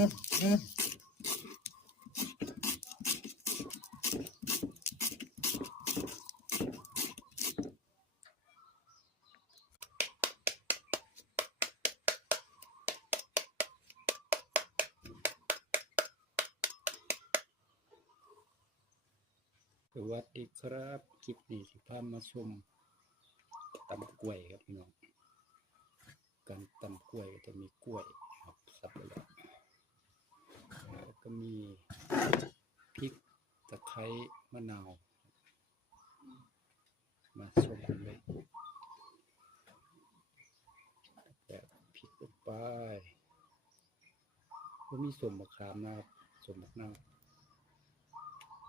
สวัสดีครับคลิปนี้สิพามาชมตำกล้วยครับพี่น้องการตำกล้วยจะมีกล้วยครับสับไปแล้วก็มีพริกตะไคร้มะนาวมาชมกันเลยแบบพริกลงไปก็มีส่วนมะขามนะครับส่วนมะนาว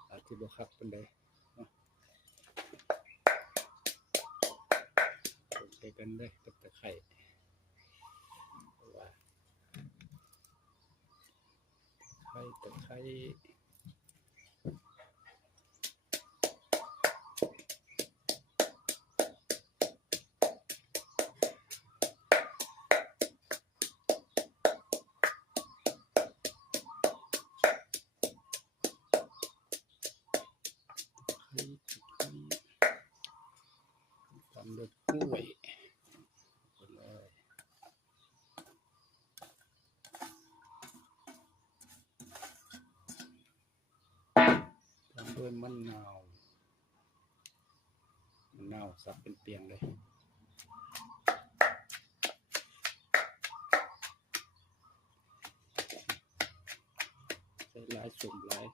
อาจจะบ่คักปานใดใส่กันเลยกับตะไคร้ว่าตะไคร้ตำด้วยกล้วยเลยตำด้วยมะนาวสับเป็นเปียงเลยใส่หลายสุ่มหลาย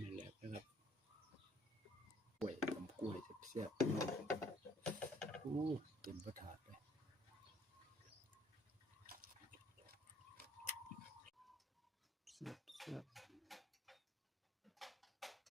นี่แหละนะครับกล้วยตำกล้วยแซ่บๆเต็มกระถางเลย